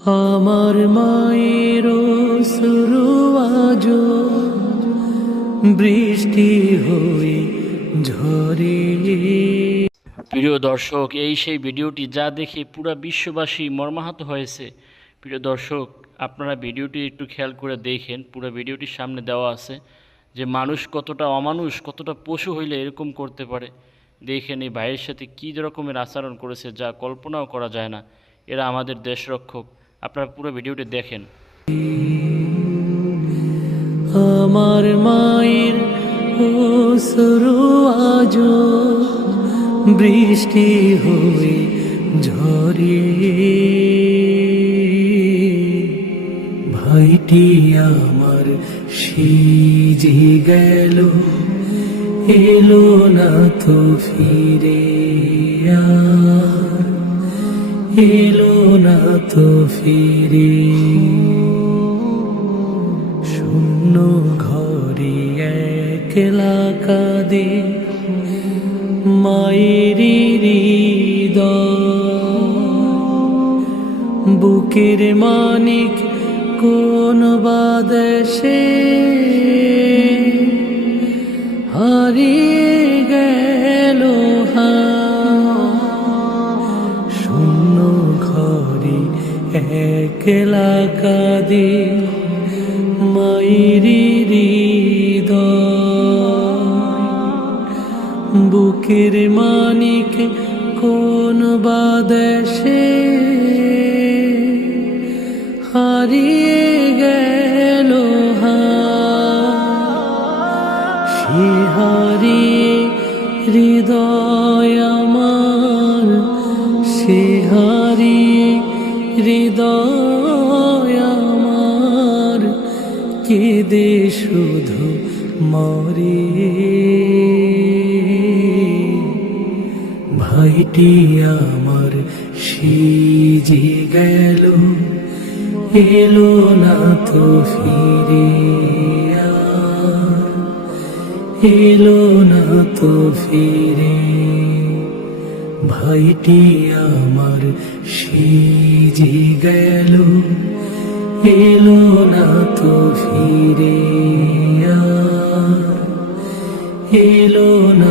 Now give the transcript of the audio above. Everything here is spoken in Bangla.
আমার মায়ের শুরু আজ। বৃষ্টি হয়ে ঝরে। প্রিয় দর্শক, এই সেই ভিডিওটি যা দেখে পুরো বিশ্ববাসী মর্মাহত হয়েছে। প্রিয় দর্শক, আপনারা ভিডিওটি একটু খেয়াল করে দেখেন, পুরো ভিডিওটির সামনে দেওয়া আছে যে মানুষ কতটা অমানুষ, কতটা পশু হইলে এরকম করতে পারে। দেখেন এই ভাইয়ের সাথে কী রকমের আচরণ করেছে যা কল্পনাও করা যায় না। এরা আমাদের দেশরক্ষক। আপনারা পুরো ভিডিওটি দেখেন। আমার মায়ের শুরু আজ বৃষ্টি হয়ে ঝরে। ভাইটি আমার সিজে গেল, এলো না তো ফিরে এলো না তো ফিরে শূন্য ঘরে একলা কাঁদে মায়ের। বুকের মানিক কোন বাদেশে একলা কাঁদে হৃদয়। বুকের মানিক কোন বাদেশে হারিয়ে গেল। সে হারিয়ে হৃদয় আমার সে হৃদয় আমার কেঁদে শুধু মরে ভাইটি আমার সিজে গেল, এলো না তো ফিরে। এলো না তো ফিরে ভাইটি আমার সিজি গেল এলো না তো ফিরে। এলো না